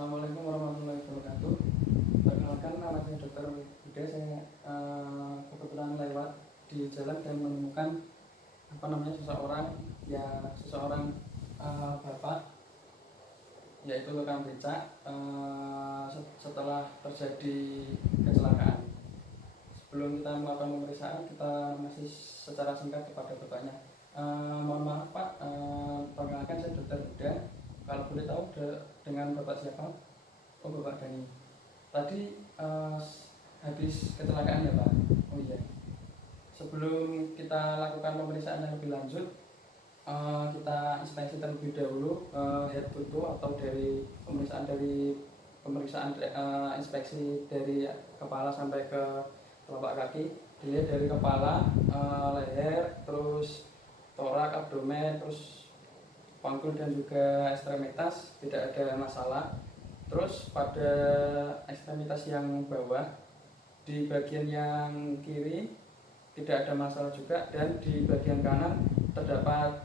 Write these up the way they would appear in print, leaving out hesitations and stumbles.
Assalamualaikum warahmatullahi wabarakatuh. Perkenalkan, nama saya Dr. Bude. Saya kebetulan lewat di jalan dan menemukan seseorang bapak, yaitu tukang becak, setelah terjadi kecelakaan. Sebelum kita melakukan pemeriksaan, kita masih secara singkat kepada bapaknya. Mohon maaf Pak, perkenalkan saya Dr. Bude. Kalau boleh tahu dengan Bapak siapa? Oh, Bapak Dani. Tadi habis kecelakaan ya Pak? Oh iya. Sebelum kita lakukan pemeriksaan yang lebih lanjut, kita inspeksi terlebih dahulu head to toe atau dari pemeriksaan inspeksi dari kepala sampai ke telapak kaki. Dilihat dari kepala, leher, terus torak, abdomen, terus panggul dan juga ekstremitas tidak ada masalah. Terus pada ekstremitas yang bawah di bagian yang kiri tidak ada masalah juga, dan di bagian kanan terdapat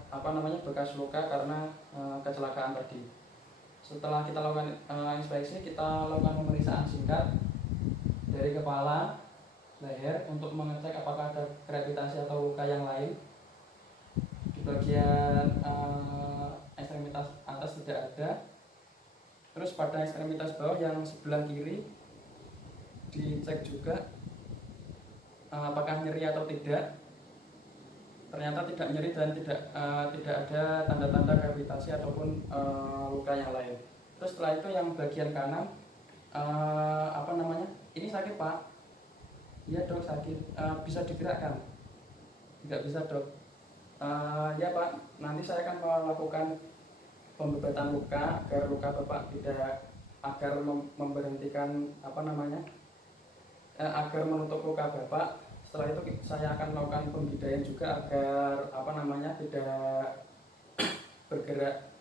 bekas luka karena kecelakaan tadi. Setelah kita lakukan inspeksi, kita lakukan pemeriksaan singkat dari kepala, leher untuk mengecek apakah ada gravitasi atau luka yang lain. Di bagian ekstremitas atas tidak ada. Terus pada ekstremitas bawah yang sebelah kiri dicek juga apakah nyeri atau tidak. Ternyata tidak nyeri dan tidak ada tanda-tanda gravitasi ataupun luka yang lain. Terus setelah itu yang bagian kanan, ini sakit Pak? Iya dok, sakit. Bisa digerakkan? Tidak bisa dok. Ya Pak, nanti saya akan melakukan pembebatan luka agar luka Bapak tidak, agar memberhentikan agar menutup luka Bapak. Setelah itu saya akan melakukan pembidaian juga agar tidak bergerak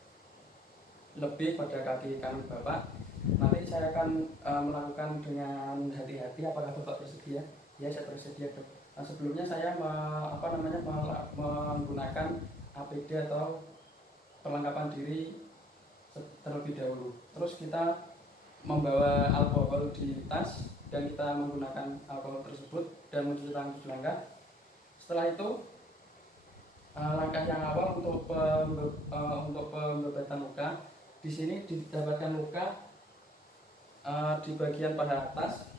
lebih pada kaki kanan Bapak. Nanti saya akan melakukan dengan hati-hati. Apakah Bapak bersedia? Ya, saya bersedia dok. Nah, sebelumnya saya menggunakan APD atau perlengkapan diri terlebih dahulu. Terus kita membawa alkohol di tas dan kita menggunakan alkohol tersebut dan mencuci tangan langkah. Setelah itu langkah yang awal untuk pembebatan luka, di sini didapatkan luka di bagian paha atas.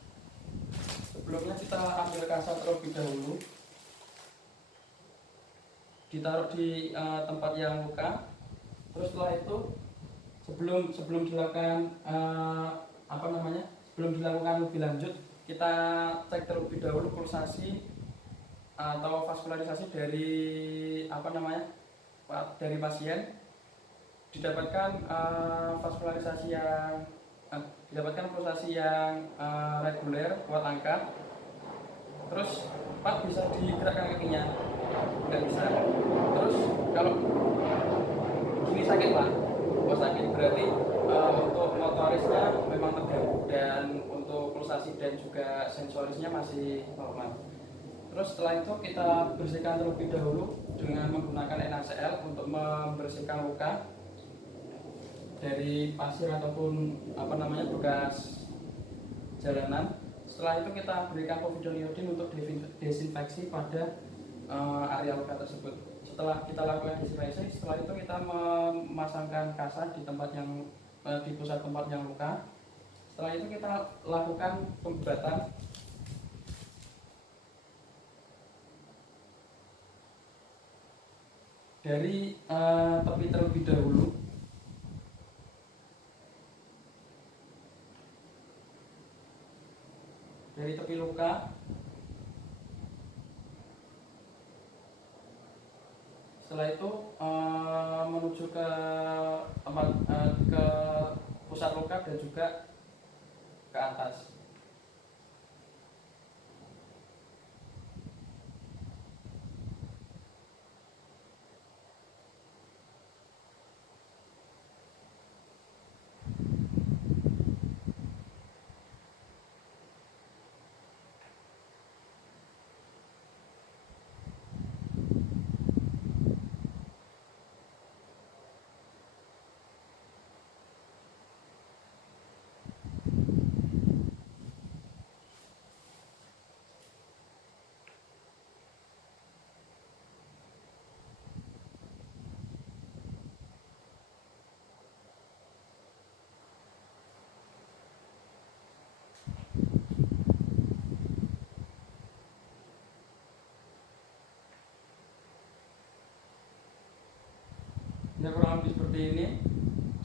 Sebelumnya kita ambil kasar terlebih dahulu, ditaruh di tempat yang luka. Terus setelah itu sebelum dilakukan lebih lanjut, kita cek terlebih dahulu pulsasi atau vaskularisasi dari dari pasien. Didapatkan pulsasi yang reguler, kuat angkat. Terus Pak, bisa digerakkan kakinya? Tidak bisa. Terus kalau gini sakit Pak? Oh sakit, berarti untuk motorisnya memang terganggu, dan untuk pulsasi dan juga sensorisnya masih normal. Terus setelah itu kita bersihkan terlebih dahulu dengan menggunakan NaCl untuk membersihkan luka dari pasir ataupun bekas jalanan. Setelah itu kita berikan povidone iodin untuk desinfeksi pada area luka tersebut. Setelah kita lakukan desinfeksi, setelah itu kita memasangkan kasa di pusat tempat yang luka. Setelah itu kita lakukan pembebatan dari tepi terlebih dahulu. Dari tepi luka, setelah itu menuju ke pusat luka dan juga ke atas. seperti ini.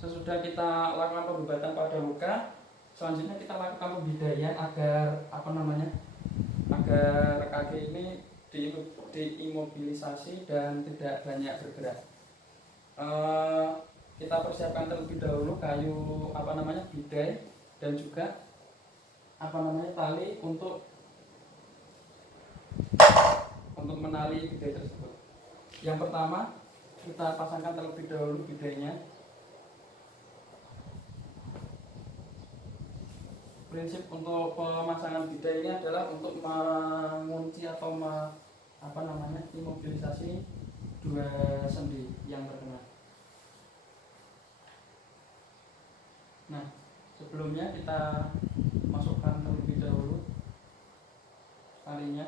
Sesudah kita lakukan pengobatan pada luka, selanjutnya kita lakukan pembidaian agar agar kaki ini diimobilisasi dan tidak banyak bergerak. Kita persiapkan terlebih dahulu kayu bidai dan juga tali untuk menali bidai tersebut. Yang pertama, kita pasangkan terlebih dahulu bidainya. Prinsip untuk pemasangan bidai ini adalah untuk mengunci atau imobilisasi dua sendi yang terkena. Nah, sebelumnya kita masukkan terlebih dahulu talinya,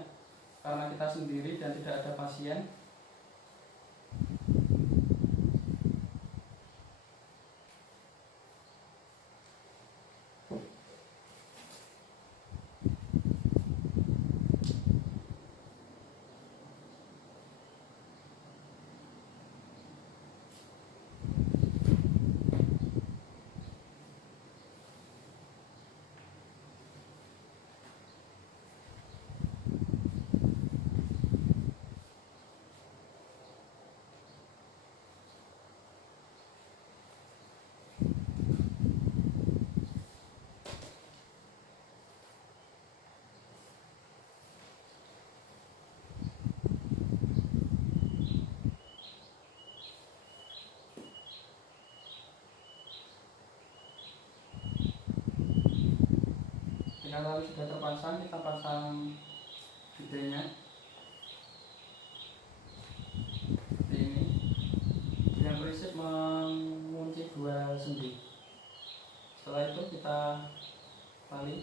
karena kita sendiri dan tidak ada pasien. Jika tali sudah terpasang, kita pasang bidainya seperti ini. Dengan prinsip mengunci dua sendi. Setelah itu kita tali.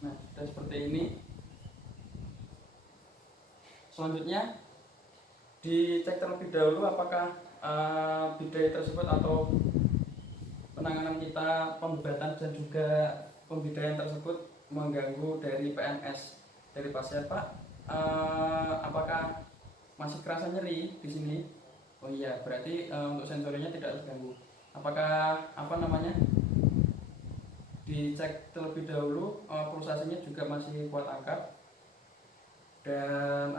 Nah, sudah seperti ini. Selanjutnya dicek terlebih dahulu apakah bidai tersebut atau penanganan kita, pembebatan dan juga pembidaian tersebut mengganggu dari PMS dari pasien. Pak, apakah masih kerasa nyeri di sini? Oh iya, berarti untuk sensorinya tidak terganggu. Apakah dicek terlebih dahulu pulsasinya juga masih kuat angkat dan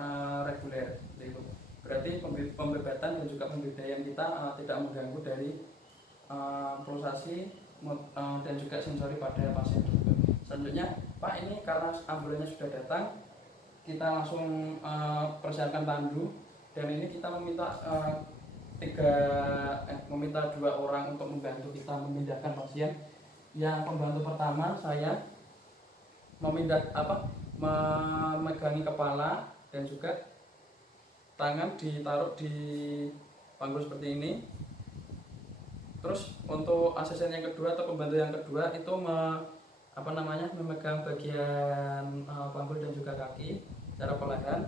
reguler, itu berarti pembebatan dan juga pembedaian kita tidak mengganggu dari pulsasi dan juga sensori pada pasien tersebut. Selanjutnya, Pak, ini karena ambulannya sudah datang, kita langsung persiapkan tandu, dan ini kita meminta dua orang untuk membantu kita memindahkan pasien. Yang pembantu pertama saya memegangi kepala dan juga tangan ditaruh di panggul seperti ini. Terus untuk asisten yang kedua atau pembantu yang kedua itu memegang bagian panggul dan juga kaki secara perlahan.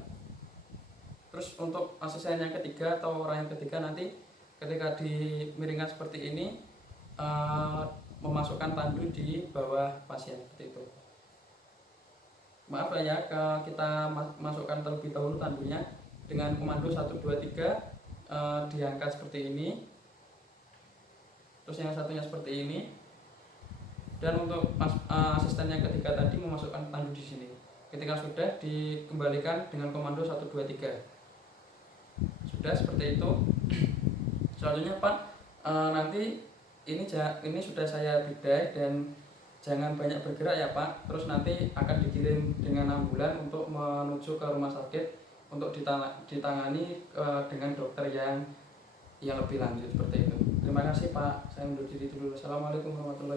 Terus untuk asisten yang ketiga atau orang yang ketiga nanti ketika dimiringkan seperti ini memasukkan tandu di bawah pasien seperti itu. Maaf ya, kita masukkan terlebih dahulu tandunya dengan komando 1, 2, 3 diangkat seperti ini. Terus yang satunya seperti ini. Dan untuk asisten yang ketiga tadi memasukkan tandu di sini. Ketika sudah dikembalikan dengan komando 1, 2, 3. Sudah seperti itu. Selanjutnya Pak, nanti ini sudah saya bidai dan jangan banyak bergerak ya Pak. Terus nanti akan dikirim dengan ambulan untuk menuju ke rumah sakit untuk ditangani dengan dokter yang lebih lanjut seperti itu. Terima kasih Pak. Saya undur diri dulu. Assalamualaikum warahmatullahi wabarakatuh.